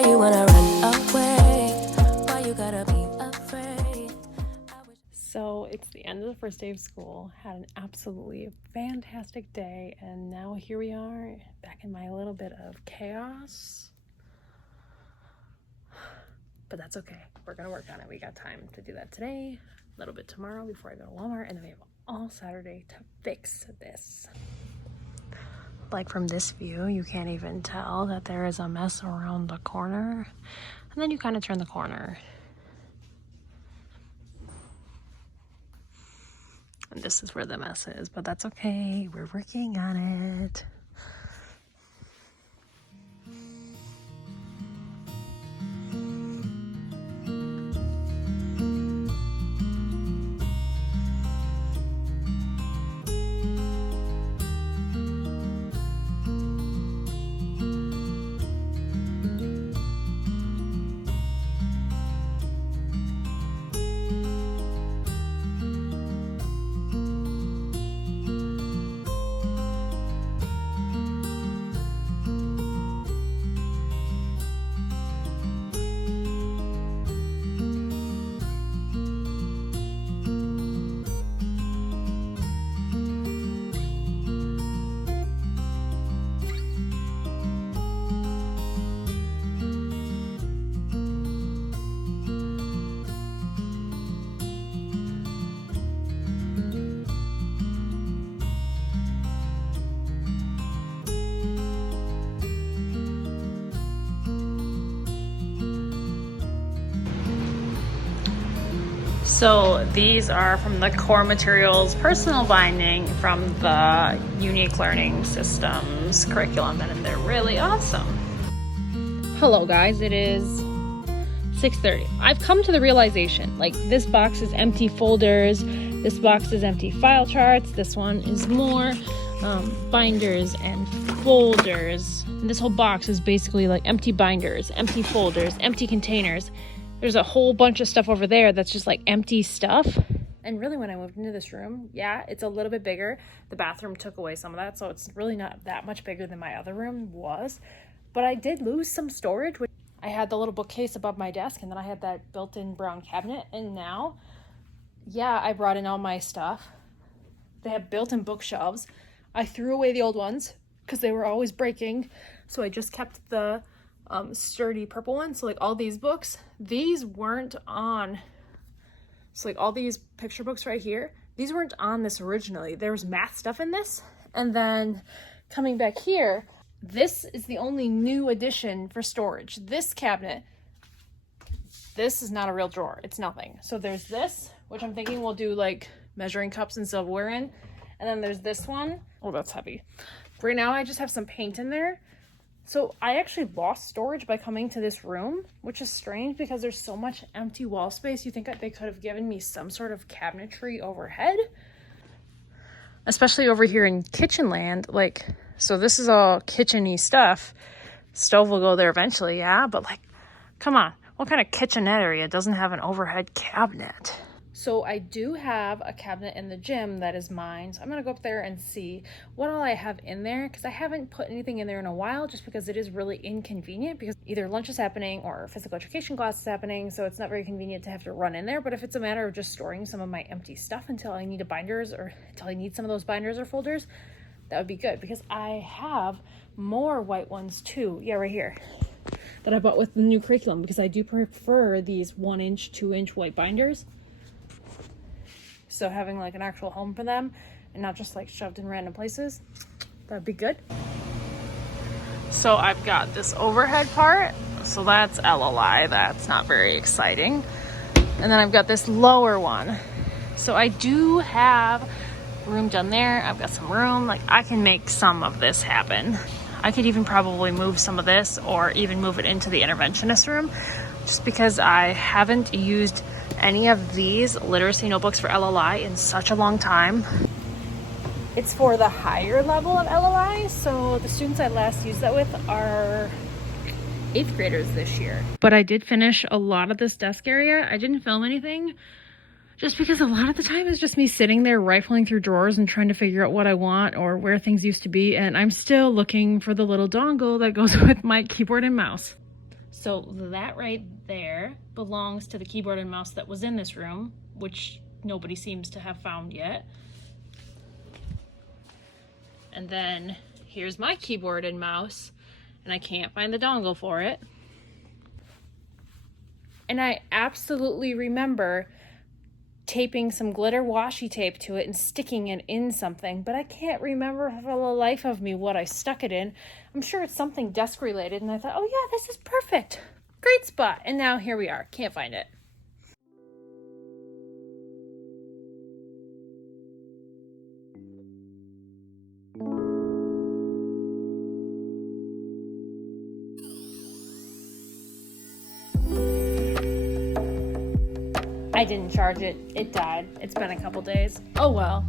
Why you wanna run away? Why you gotta be afraid? So it's the end of the first day of school. Had an absolutely fantastic day, and now here we are back in my little bit of chaos. But that's okay. We're gonna work on it. We got time to do that today, a little bit tomorrow before I go to Walmart, and then we have all Saturday to fix this. Like from this view, you can't even tell that there is a mess around the corner. And then you kind of turn the corner. And this is where the mess is, but that's okay. We're working on it. So these are from the Core Materials Personal Binding from the Unique Learning Systems curriculum, and they're really awesome. Hello guys, it is 6:30. I've come to the realization, like, this box is empty folders, this box is empty file charts, this one is more binders and folders. And this whole box is basically like empty binders, empty folders, empty containers. There's a whole bunch of stuff over there that's just like empty stuff. And really, when I moved into this room, yeah, it's a little bit bigger. The bathroom took away some of that, so it's really not that much bigger than my other room was. But I did lose some storage. I had the little bookcase above my desk, and then I had that built-in brown cabinet. And now, yeah, I brought in all my stuff. They have built-in bookshelves. I threw away the old ones because they were always breaking. So I just kept the sturdy purple one. So like all these books, these weren't on. So like all these picture books right here, these weren't on this originally. There was math stuff in this. And then coming back here, this is the only new addition for storage. This cabinet, this is not a real drawer. It's nothing. So there's this, which I'm thinking we'll do like measuring cups and silverware in. And then there's this one. Oh, that's heavy. Right now I just have some paint in there. So I actually lost storage by coming to this room, which is strange because there's so much empty wall space. You think that they could have given me some sort of cabinetry overhead? Especially over here in kitchen land. Like, so this is all kitchen-y stuff. Stove will go there eventually, yeah? But like, come on. What kind of kitchenette area doesn't have an overhead cabinet? So I do have a cabinet in the gym that is mine. So I'm going to go up there and see what all I have in there, because I haven't put anything in there in a while, just because it is really inconvenient, because either lunch is happening or physical education class is happening. So it's not very convenient to have to run in there. But if it's a matter of just storing some of my empty stuff until I need until I need some of those binders or folders, that would be good, because I have more white ones too. Yeah, right here, that I bought with the new curriculum, because I do prefer these 1-inch, 2-inch white binders. So having like an actual home for them and not just like shoved in random places, that'd be good. So I've got this overhead part. So that's LLI. That's not very exciting. And then I've got this lower one. So I do have room down there. I've got some room. Like, I can make some of this happen. I could even probably move some of this, or even move it into the interventionist room, just because I haven't used any of these literacy notebooks for LLI in such a long time. It's for the higher level of LLI, so the students I last used that with are 8th graders this year. But I did finish a lot of this desk area. I didn't film anything, just because a lot of the time it's just me sitting there rifling through drawers and trying to figure out what I want or where things used to be, and I'm still looking for the little dongle that goes with my keyboard and mouse. So that right there belongs to the keyboard and mouse that was in this room, which nobody seems to have found yet. And then here's my keyboard and mouse, and I can't find the dongle for it. And I absolutely remember taping some glitter washi tape to it and sticking it in something, but I can't remember for the life of me what I stuck it in. I'm sure it's something desk related, and I thought, oh yeah, this is perfect. Great spot. And now here we are. Can't find it. I didn't charge it. It died. It's been a couple days. Oh well.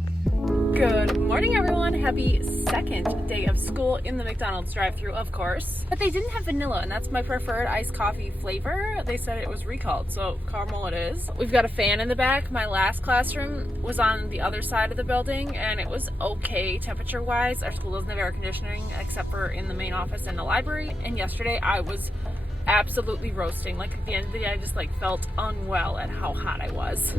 Good morning, everyone. Happy second day of school in the McDonald's drive-thru, of course. But they didn't have vanilla, and that's my preferred iced coffee flavor. They said it was recalled, so caramel it is. We've got a fan in the back. My last classroom was on the other side of the building, and it was okay temperature-wise. Our school doesn't have air conditioning except for in the main office and the library, and yesterday I was absolutely roasting. Like at the end of the day, I just like felt unwell at how hot I was.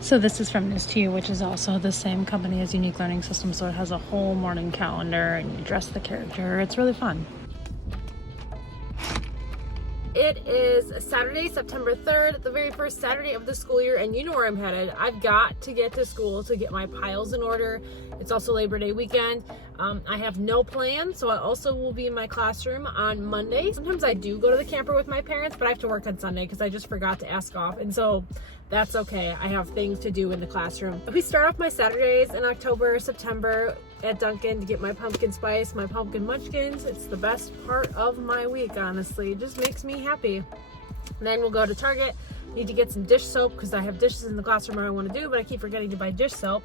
So this is from NIST, which is also the same company as Unique Learning System. So it has a whole morning calendar and you dress the character. It's really fun. It is Saturday, September 3rd, the very first Saturday of the school year, and you know where I'm headed. I've got to get to school to get my piles in order. It's also Labor Day weekend. I have no plan, so I also will be in my classroom on Monday. Sometimes I do go to the camper with my parents, but I have to work on Sunday because I just forgot to ask off, and so that's okay. I have things to do in the classroom. We start off my Saturdays in October, September at Dunkin' to get my pumpkin spice, my pumpkin munchkins. It's the best part of my week, honestly. It just makes me happy. And then we'll go to Target. Need to get some dish soap because I have dishes in the classroom I want to do, but I keep forgetting to buy dish soap.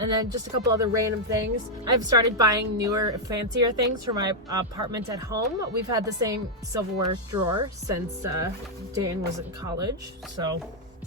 And then just a couple other random things. I've started buying newer, fancier things for my apartment at home. We've had the same silverware drawer since Dan was in college. So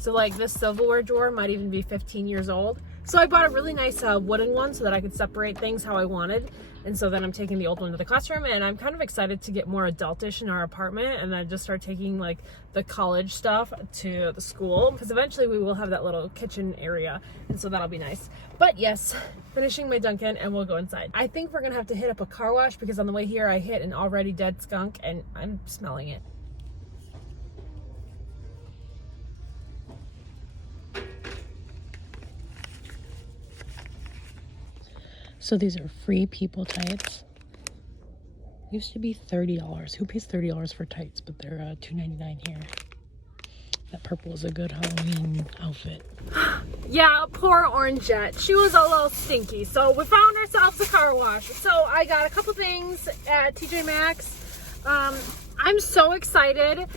like this silverware drawer might even be 15 years old. So I bought a really nice wooden one so that I could separate things how I wanted. And so then I'm taking the old one to the classroom, and I'm kind of excited to get more adultish in our apartment and then just start taking like the college stuff to the school, because eventually we will have that little kitchen area, and so that'll be nice. But yes, finishing my Dunkin' and we'll go inside. I think we're gonna have to hit up a car wash because on the way here I hit an already dead skunk and I'm smelling it. So these are free people tights. Used to be $30. Who pays $30 for tights? But they're $2.99 here. That purple is a good Halloween outfit. Yeah, poor Orangette. She was a little stinky. So we found ourselves a car wash. So I got a couple things at TJ Maxx. I'm so excited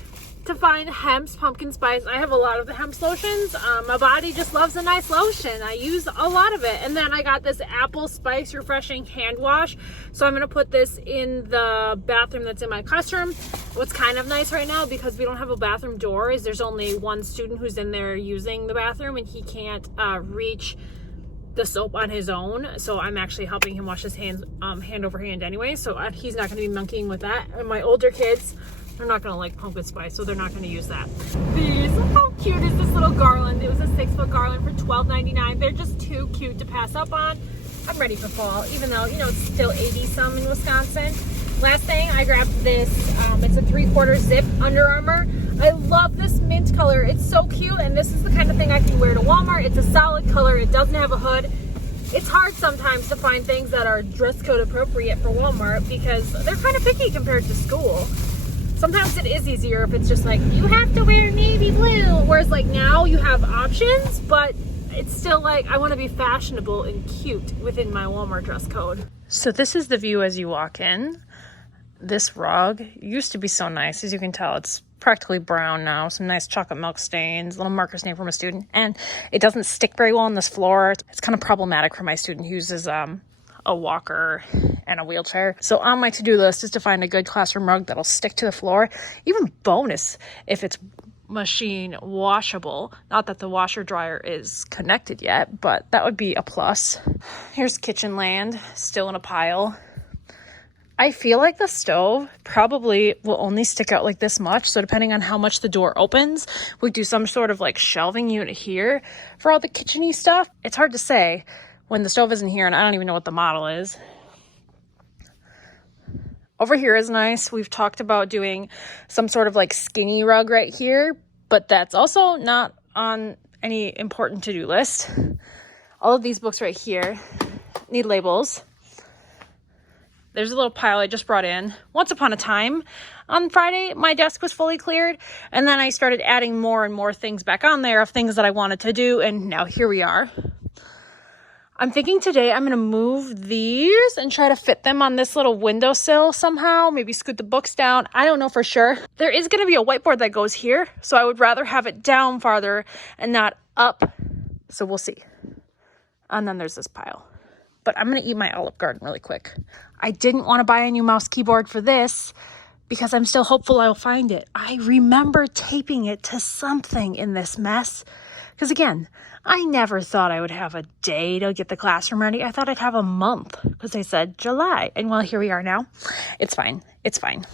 to find Hemp's pumpkin spice. I have a lot of the Hemp's lotions. My body just loves a nice lotion. I use a lot of it. And then I got this apple spice refreshing hand wash. So I'm gonna put this in the bathroom that's in my classroom. What's kind of nice right now, because we don't have a bathroom door, is there's only one student who's in there using the bathroom and he can't reach the soap on his own. So I'm actually helping him wash his hands hand over hand anyway. So he's not gonna be monkeying with that. And my older kids, they're not gonna like pumpkin spice, so they're not gonna use that. These, how cute is this little garland? It was a 6-foot garland for $12.99. They're just too cute to pass up on. I'm ready for fall, even though, you know, it's still 80-some in Wisconsin. Last thing, I grabbed this, it's a 3/4 zip Under Armour. I love this mint color. It's so cute, and this is the kind of thing I can wear to Walmart. It's a solid color. It doesn't have a hood. It's hard sometimes to find things that are dress code appropriate for Walmart because they're kind of picky compared to school. Sometimes it is easier if it's just like, you have to wear navy blue. Whereas like now you have options, but it's still like, I want to be fashionable and cute within my Walmart dress code. So this is the view as you walk in. This rug used to be so nice. As you can tell, it's practically brown now. Some nice chocolate milk stains, little marker's name from a student. And it doesn't stick very well on this floor. It's kind of problematic for my student who uses a walker and a wheelchair. So on my to-do list is to find a good classroom rug that'll stick to the floor. Even bonus if it's machine washable. Not that the washer dryer is connected yet, but that would be a plus. Here's kitchen land, still in a pile. I feel like the stove probably will only stick out like this much. So depending on how much the door opens, we do some sort of like shelving unit here for all the kitchen-y stuff. It's hard to say when the stove isn't here and I don't even know what the model is. Over here is nice. We've talked about doing some sort of like skinny rug right here, but that's also not on any important to-do list. All of these books right here need labels. There's a little pile I just brought in. Once upon a time, on Friday, my desk was fully cleared, and then I started adding more and more things back on there of things that I wanted to do, and now here we are. I'm thinking today I'm going to move these and try to fit them on this little windowsill somehow, maybe scoot the books down. I don't know for sure. There is going to be a whiteboard that goes here, so I would rather have it down farther and not up, so we'll see. And then there's this pile. But I'm going to eat my Olive Garden really quick. I didn't want to buy a new mouse keyboard for this because I'm still hopeful I'll find it. I remember taping it to something in this mess. Because again, I never thought I would have a day to get the classroom ready. I thought I'd have a month because they said July. And well, here we are now. It's fine. It's fine.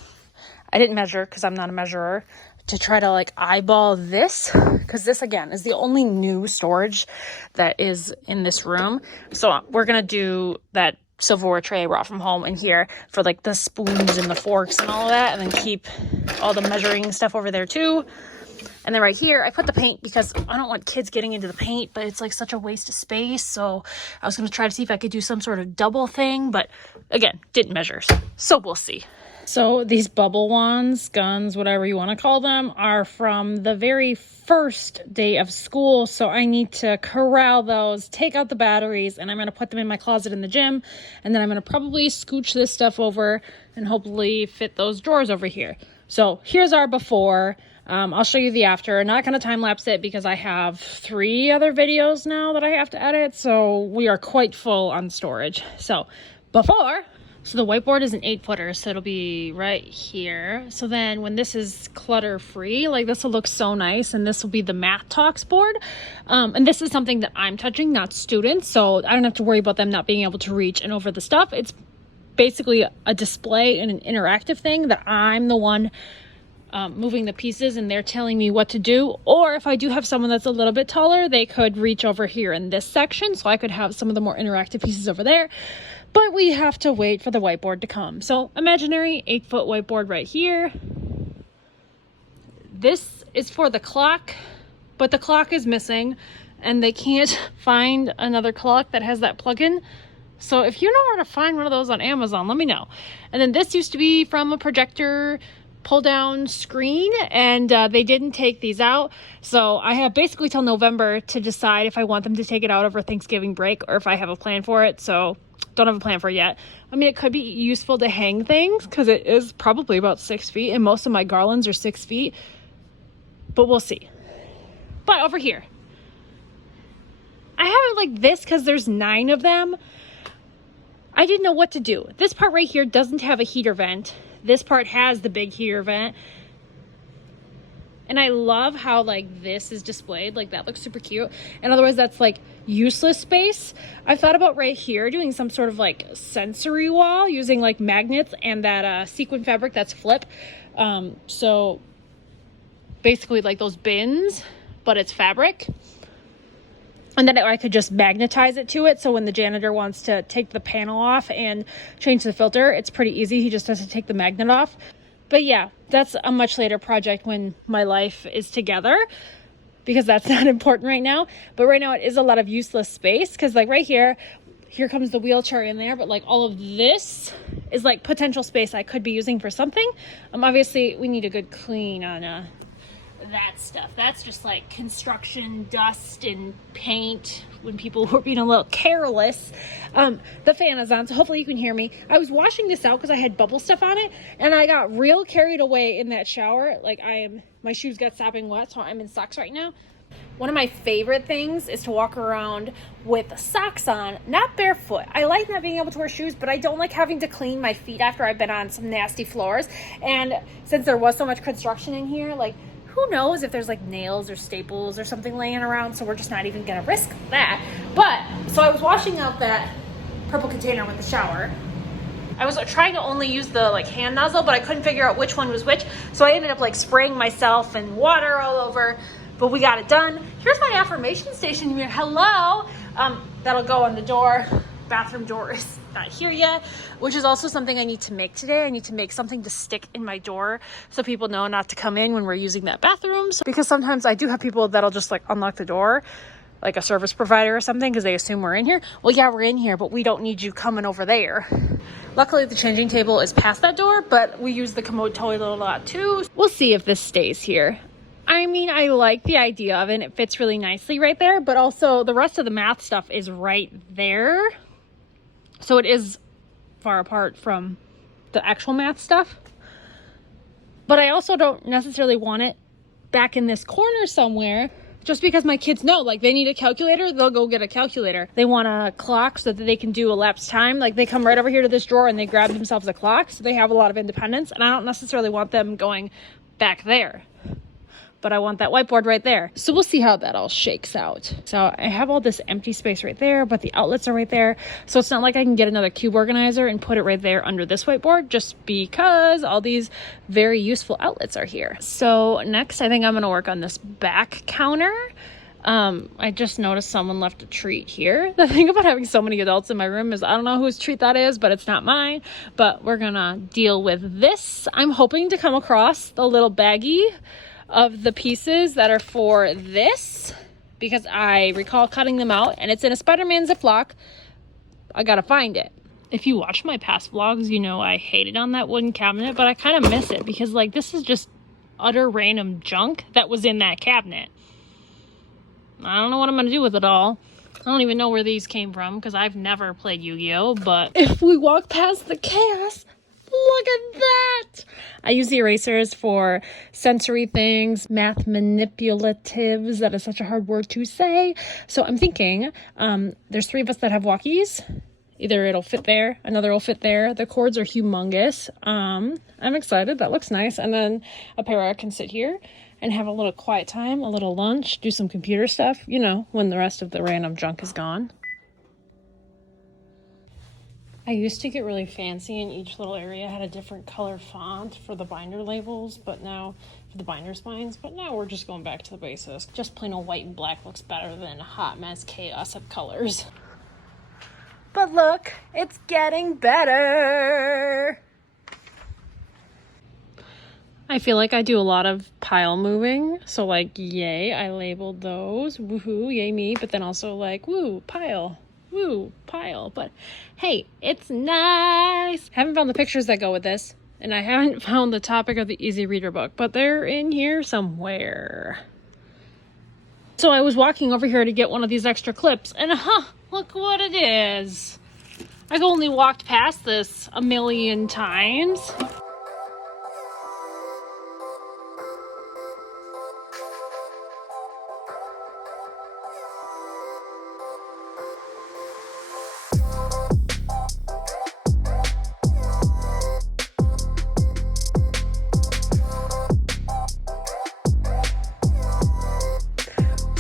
I didn't measure because I'm not a measurer to try to like eyeball this, because this again is the only new storage that is in this room. So we're gonna do that silverware tray I brought from home in here for like the spoons and the forks and all of that, and then keep all the measuring stuff over there too. And then right here I put the paint because I don't want kids getting into the paint, but it's like such a waste of space. So I was gonna try to see if I could do some sort of double thing, but again, didn't measure, so we'll see. So these bubble wands, guns, whatever you want to call them, are from the very first day of school. So I need to corral those, take out the batteries, and I'm going to put them in my closet in the gym. And then I'm going to probably scooch this stuff over and hopefully fit those drawers over here. So here's our before. I'll show you the after. I'm not going to time lapse it because I have 3 other videos now that I have to edit. So we are quite full on storage. So before... So the whiteboard is an 8-footer, so it'll be right here. So then when this is clutter free, like this will look so nice, and this will be the math talks board. And this is something that I'm touching, not students, so I don't have to worry about them not being able to reach and over the stuff. It's basically a display and an interactive thing that I'm the one moving the pieces and they're telling me what to do. Or if I do have someone that's a little bit taller, they could reach over here in this section, so I could have some of the more interactive pieces over there. But we have to wait for the whiteboard to come. So imaginary 8-foot whiteboard right here. This is for the clock, but the clock is missing and they can't find another clock that has that plug-in. So if you know where to find one of those on Amazon, let me know. And then this used to be from a projector pull down screen, and they didn't take these out. So I have basically till November to decide if I want them to take it out over Thanksgiving break or if I have a plan for it. So don't have a plan for it yet. I mean, it could be useful to hang things because it is probably about 6 feet and most of my garlands are 6 feet, but we'll see. But over here, I have it like this because there's 9 of them. I didn't know what to do. This part right here doesn't have a heater vent. This part has the big heater vent. And I love how like this is displayed. Like that looks super cute. And otherwise that's like useless space. I thought about right here doing some sort of like sensory wall using like magnets and that sequin fabric that's flip. So basically like those bins, but it's fabric. And then I could just magnetize it to it. So when the janitor wants to take the panel off and change the filter, it's pretty easy. He just has to take the magnet off. But yeah, that's a much later project when my life is together, because that's not important right now. But right now it is a lot of useless space because like right here comes the wheelchair in there, but like all of this is like potential space I could be using for something. Obviously we need a good clean on that stuff. That's just like construction dust and paint when people were being a little careless. The fan is on, so hopefully you can hear me. I was washing this out because I had bubble stuff on it, and I got real carried away in that shower. Like my shoes got sopping wet, so I'm in socks right now. One of my favorite things is to walk around with socks on, not barefoot. I like not being able to wear shoes, but I don't like having to clean my feet after I've been on some nasty floors. And since there was so much construction in here, like who knows if there's like nails or staples or something laying around, so we're just not even gonna risk that. But so I was washing out that purple container with the shower. I was trying to only use the like hand nozzle, but I couldn't figure out which one was which. So I ended up like spraying myself and water all over, but we got it done. Here's my affirmation station here. Hello. That'll go on the door. Bathroom door is not here yet, which is also something I need to make today. I need to make something to stick in my door so people know not to come in when we're using that bathroom. So, because sometimes I do have people that'll just like unlock the door, like a service provider or something, because they assume we're in here. Well, yeah, we're in here, but we don't need you coming over there. Luckily, the changing table is past that door, but we use the commode toilet a lot too. We'll see if this stays here. I mean, I like the idea of it. It fits really nicely right there, but also the rest of the math stuff is right there. So it is far apart from the actual math stuff. But I also don't necessarily want it back in this corner somewhere, just because my kids know, like, they need a calculator, they'll go get a calculator. They want a clock so that they can do elapsed time. Like, they come right over here to this drawer and they grab themselves a clock, so they have a lot of independence. And I don't necessarily want them going back there, but I want that whiteboard right there. So we'll see how that all shakes out. So I have all this empty space right there, but the outlets are right there. So it's not like I can get another cube organizer and put it right there under this whiteboard, just because all these very useful outlets are here. So next, I think I'm gonna work on this back counter. I just noticed someone left a treat here. The thing about having so many adults in my room is I don't know whose treat that is, but it's not mine. But we're gonna deal with this. I'm hoping to come across the little baggie of the pieces that are for this, because I recall cutting them out and it's in a Spider-Man Ziploc. I gotta find it. If you watch my past vlogs, you know I hated on that wooden cabinet, but I kind of miss it because like this is just utter random junk that was in that cabinet. I don't know what I'm gonna do with it all. I don't even know where these came from because I've never played Yu-Gi-Oh, but if we walk past the chaos, look at that! I use the erasers for sensory things, math manipulatives. That is such a hard word to say. So I'm thinking, there's 3 of us that have walkies. Either it'll fit there, another will fit there. The cords are humongous. I'm excited. That looks nice. And then a pair can sit here and have a little quiet time, a little lunch, do some computer stuff, you know, when the rest of the random junk is gone. I used to get really fancy and each little area had a different color font for the binder labels, but now for the binder spines, but now we're just going back to the basics. Just plain old white and black looks better than a hot mess chaos of colors. But look, it's getting better. I feel like I do a lot of pile moving. So like, yay, I labeled those. Woohoo, yay me. But then also like, woo, pile. Woo, pile. But hey, it's nice. Haven't found the pictures that go with this. And I haven't found the topic of the easy reader book, but they're in here somewhere. So I was walking over here to get one of these extra clips and look what it is. I've only walked past this a million times.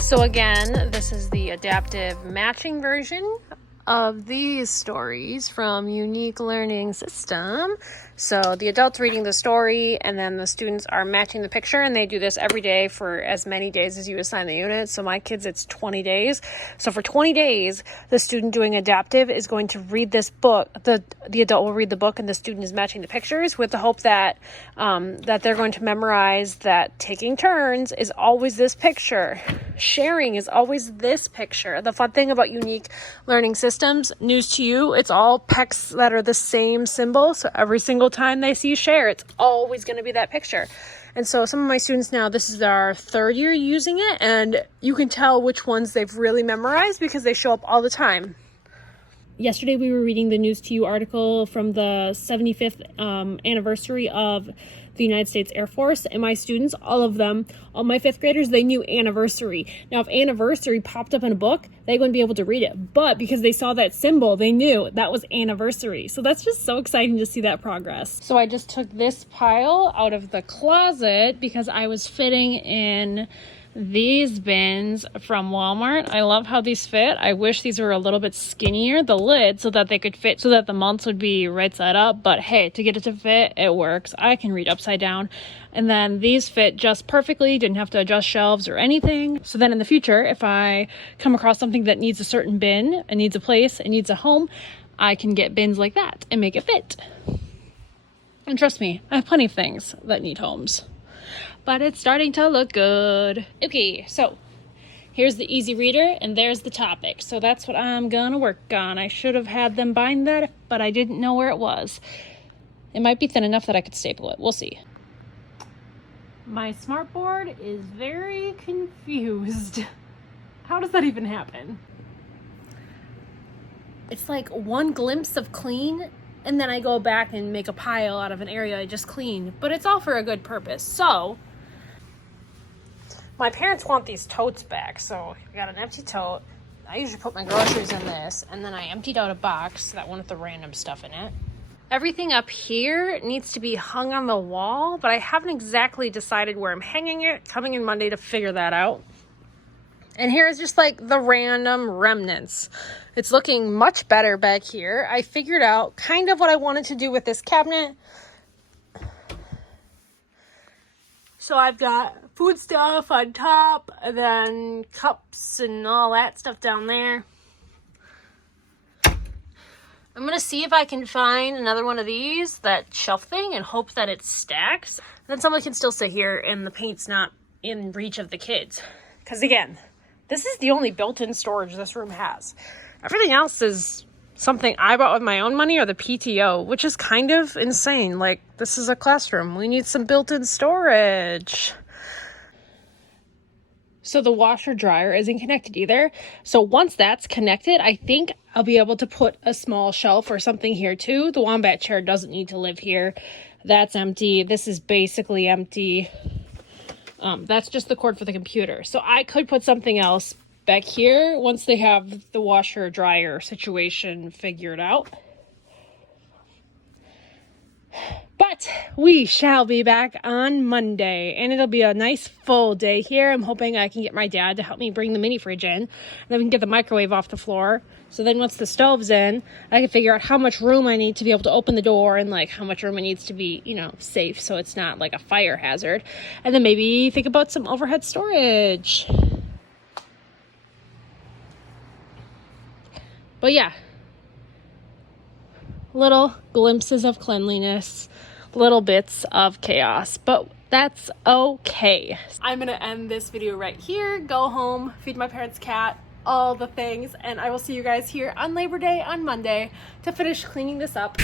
So again, this is the adaptive matching version of these stories from Unique Learning System. So the adults reading the story and then the students are matching the picture, and they do this every day for as many days as you assign the unit. So my kids, it's 20 days. So for 20 days, the student doing adaptive is going to read this book. The adult will read the book and the student is matching the pictures with the hope that that they're going to memorize that taking turns is always this picture. Sharing is always this picture. The fun thing about Unique Learning Systems, news to you, it's all PECs that are the same symbol. So every single time they see share, it's always going to be that picture. And so some of my students now, this is our 3rd year using it, and you can tell which ones they've really memorized because they show up all the time. Yesterday we were reading the News to You article from the 75th anniversary of the United States Air Force, and my students, all of them, all my 5th graders, they knew anniversary. Now, if anniversary popped up in a book, they wouldn't be able to read it, but because they saw that symbol, they knew that was anniversary. So that's just so exciting to see that progress. So I just took this pile out of the closet because I was fitting in these bins from Walmart. I love how these fit. I wish these were a little bit skinnier, the lid, so that they could fit, so that the months would be right side up. But hey, to get it to fit, it works. I can read upside down. And then these fit just perfectly, didn't have to adjust shelves or anything. So then in the future, if I come across something that needs a certain bin, it needs a place, it needs a home, I can get bins like that and make it fit. And trust me, I have plenty of things that need homes. But it's starting to look good. Okay, so here's the easy reader and there's the topic. So that's what I'm gonna work on. I should have had them bind that, but I didn't know where it was. It might be thin enough that I could staple it. We'll see. My smartboard is very confused. How does that even happen? It's like one glimpse of clean, and then I go back and make a pile out of an area I just cleaned. But it's all for a good purpose. So my parents want these totes back, so I got an empty tote. I usually put my groceries in this, and then I emptied out a box, that one with the random stuff in it. Everything up here needs to be hung on the wall, but I haven't exactly decided where I'm hanging it. Coming in Monday to figure that out. And here is just like the random remnants. It's looking much better back here. I figured out kind of what I wanted to do with this cabinet. So I've got food stuff on top, and then cups and all that stuff down there. I'm gonna see if I can find another one of these, that shelf thing, and hope that it stacks. And then someone can still sit here and the paint's not in reach of the kids. Because again, this is the only built-in storage this room has. Everything else is something I bought with my own money or the PTO, which is kind of insane. Like, this is a classroom. We need some built-in storage. So the washer dryer isn't connected either. So once that's connected, I think I'll be able to put a small shelf or something here too. The wombat chair doesn't need to live here. That's empty. This is basically empty. That's just the cord for the computer. So I could put something else back here once they have the washer dryer situation figured out. But we shall be back on Monday, and it'll be a nice full day here. I'm hoping I can get my dad to help me bring the mini fridge in, and then we can get the microwave off the floor. So then once the stove's in, I can figure out how much room I need to be able to open the door, and like how much room it needs to be, you know, safe so it's not like a fire hazard. And then maybe think about some overhead storage. But yeah, little glimpses of cleanliness, little bits of chaos, but that's okay. I'm gonna end this video right here, go home, feed my parents' cat, all the things, and I will see you guys here on Labor Day on Monday to finish cleaning this up.